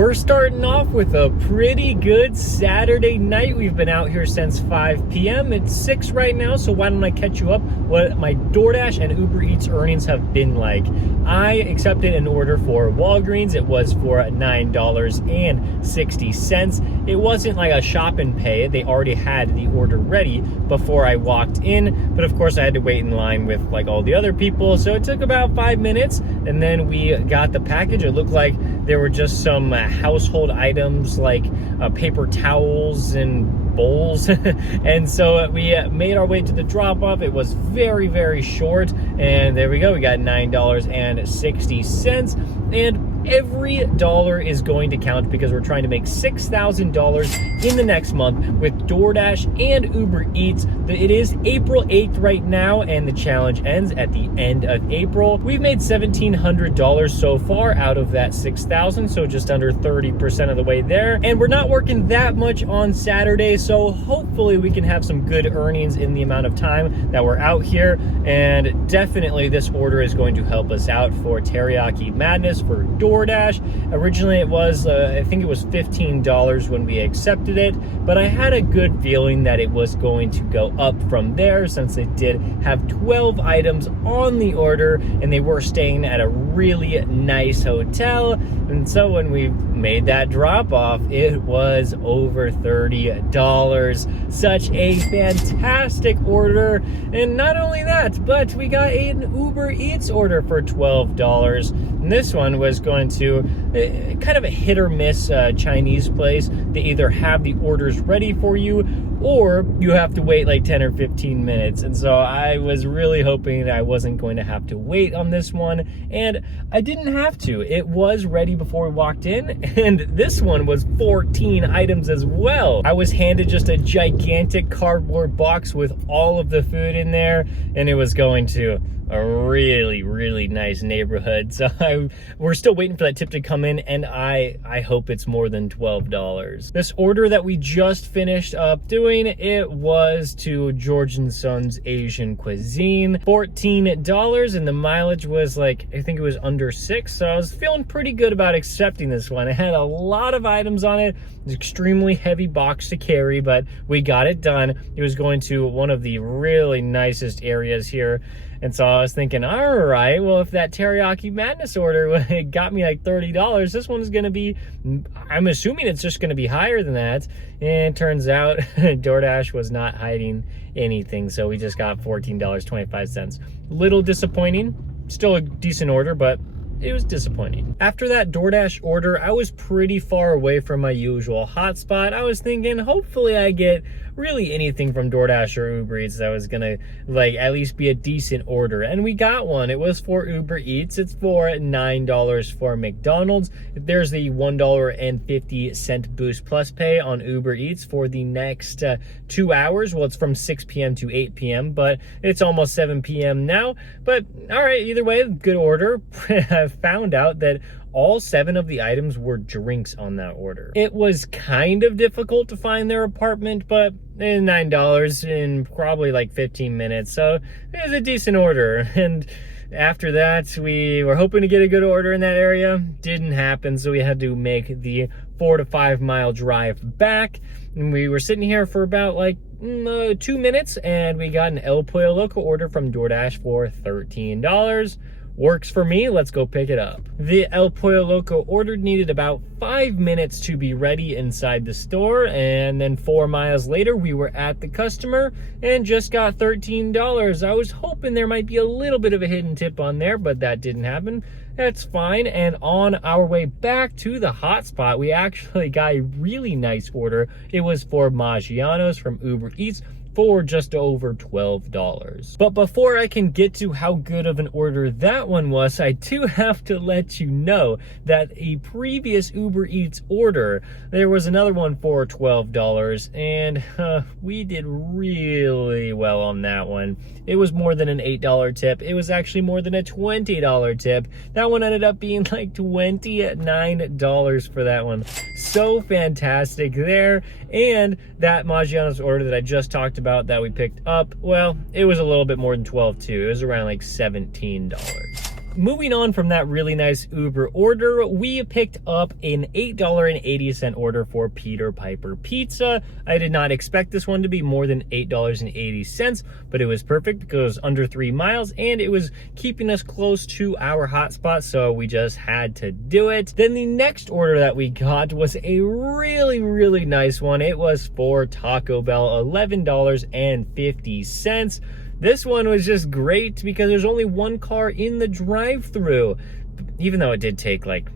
We're starting off with a pretty good Saturday night. We've been out here since 5 p.m. It's 6 right now, so why don't I catch you up what my DoorDash and Uber Eats earnings have been like. I accepted an order for Walgreens. It was for $9.60. It wasn't like a shop and pay. They already had the order ready before I walked in, but of course I had to wait in line with like all the other people, so it took about 5 minutes, and then we got the package. It looked like there were just some household items like paper towels and bowls and so we made our way to the drop-off. It was very, very short, and there we go. We got $9.60, and every dollar is going to count because we're trying to make $6,000 in the next month with DoorDash and Uber Eats. It is April 8th right now, and the challenge ends at the end of April. We've made $1,700 so far out of that $6,000, so just under 30% of the way there. And we're not working that much on Saturday, so hopefully we can have some good earnings in the amount of time that we're out here. And definitely this order is going to help us out for Teriyaki Madness for DoorDash. Originally it was, I think it was $15 when we accepted it, but I had a good feeling that it was going to go up from there since they did have 12 items on the order and they were staying at a really nice hotel. And so when we made that drop off, it was over $30. Such a fantastic order. And not only that, but we got an Uber Eats order for $12. And this one was going to kind of a hit or miss Chinese place. They either have the orders ready for you or you have to wait like 10 or 15 minutes. And so I was really hoping I wasn't going to have to wait on this one, and I didn't have to. It was ready before we walked in, and this one was 14 items as well. I was handed just a gigantic cardboard box with all of the food in there, and it was going to a really, really nice neighborhood. So we're still waiting for that tip to come in, and I hope it's more than $12. This order that we just finished up doing, it was to George & Son's Asian Cuisine, $14, and the mileage was like, I think it was under 6, so I was feeling pretty good about accepting this one. It had a lot of items on it. It was an extremely heavy box to carry, but we got it done. It was going to one of the really nicest areas here. And so I was thinking, all right, well, if that Teriyaki Madness order got me like $30, this one's going to be, I'm assuming it's just going to be higher than that. And it turns out DoorDash was not hiding anything. So we just got $14.25. Little disappointing. Still a decent order, but it was disappointing. After that DoorDash order, I was pretty far away from my usual hotspot. I was thinking, hopefully I get really anything from DoorDash or Uber Eats that was gonna like at least be a decent order. And we got one. It was for Uber Eats. It's for $9 for McDonald's. There's the $1.50 Boost Plus pay on Uber Eats for the next 2 hours. Well, it's from 6 p.m. to 8 p.m., but it's almost 7 p.m. now. But all right, either way, good order. I found out that all 7 of the items were drinks on that order. It was kind of difficult to find their apartment, but $9 in probably like 15 minutes. So it was a decent order. And after that, we were hoping to get a good order in that area. Didn't happen, so we had to make the 4 to 5 mile drive back. And we were sitting here for about like 2 minutes, and we got an El Pollo Loco order from DoorDash for $13. Works for me. Let's go pick it up. The El Pollo Loco order needed about 5 minutes to be ready inside the store, and then 4 miles later we were at the customer and just got $13. I was hoping there might be a little bit of a hidden tip on there, but that didn't happen. That's fine. And on our way back to the hotspot, we actually got a really nice order. It was for Maggiano's from Uber Eats for just over $12. But before I can get to how good of an order that one was, I do have to let you know that a previous Uber Eats order, there was another one for $12, and we did really well on that one. It was more than an $8 tip. It was actually more than a $20 tip. That one ended up being like $29 for that one. So fantastic there. And that Maggiano's order that I just talked about that we picked up, well, it was a little bit more than 12 too. It was around like $17. Moving on from that really nice Uber order, we picked up an $8.80 order for Peter Piper Pizza. I did not expect this one to be more than $8.80, but it was perfect because it was under 3 miles and it was keeping us close to our hotspot, so we just had to do it. Then the next order that we got was a really nice one. It was for Taco Bell, $11.50. This one was just great because there's only one car in the drive-thru. Even though it did take like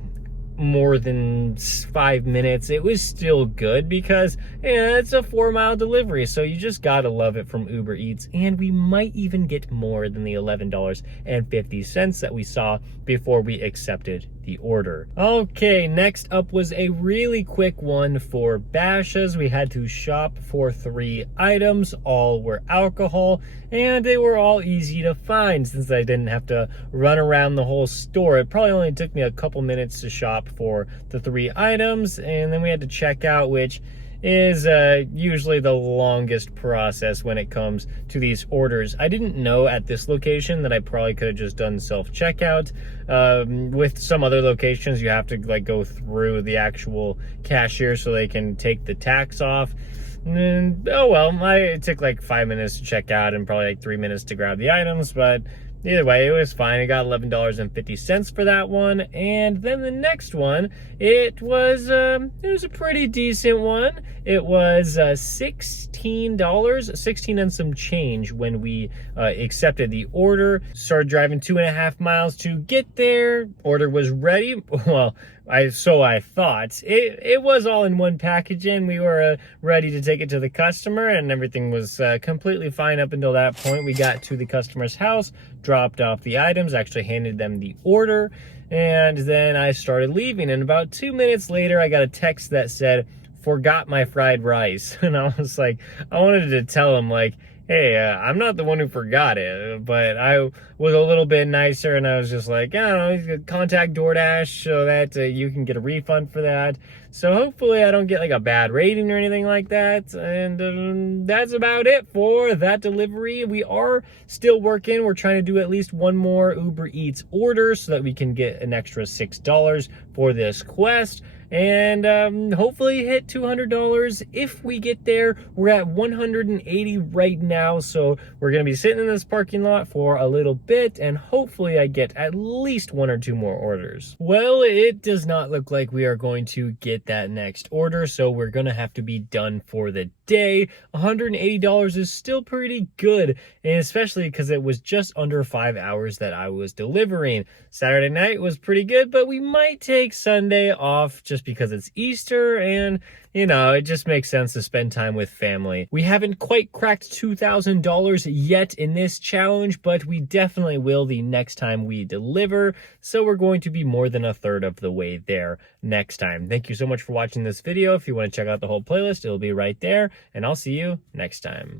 more than 5 minutes, it was still good because it's a 4-mile delivery, so you just gotta love it from Uber Eats. And we might even get more than the $11.50 that we saw before we accepted the order. Okay, next up was a really quick one for Bashas'. We had to shop for 3 items. All were alcohol, and they were all easy to find since I didn't have to run around the whole store. It probably only took me a couple minutes to shop for the 3 items, and then we had to check out, which is usually the longest process when it comes to these orders. I didn't know at this location that I probably could have just done self-checkout. With some other locations, you have to like go through the actual cashier so they can take the tax off. And, oh well, it took like 5 minutes to check out and probably like 3 minutes to grab the items, but either way, it was fine. I got $11.50 for that one. And then the next one, it was a pretty decent one. It was $16 and some change when we accepted the order. Started driving 2.5 miles to get there. Order was ready. Well, I thought. It was all in one package, and we were ready to take it to the customer, and everything was completely fine up until that point. We got to the customer's house, dropped off the items, actually handed them the order, and then I started leaving. And about 2 minutes later, I got a text that said, "Forgot my fried rice." And I was like, I wanted to tell him, like, hey, I'm not the one who forgot it, but I was a little bit nicer, and I was just like, I don't know, contact DoorDash so that you can get a refund for that. So hopefully I don't get like a bad rating or anything like that. And that's about it for that delivery. We are still working. We're trying to do at least one more Uber Eats order so that we can get an extra $6 for this quest. And hopefully hit $200 if we get there. We're at 180 right now, so we're gonna be sitting in this parking lot for a little bit, and hopefully I get at least 1 or 2 more orders. Well, it does not look like we are going to get that next order, so we're gonna have to be done for the day. $180 is still pretty good, and especially because it was just under 5 hours that I was delivering. Saturday night was pretty good, but we might take Sunday off just because it's Easter, and you know, it just makes sense to spend time with family. We haven't quite cracked $2,000 yet in this challenge, but we definitely will the next time we deliver. So we're going to be more than 1/3 of the way there next time. Thank you so much for watching this video. If you want to check out the whole playlist, it'll be right there, and I'll see you next time.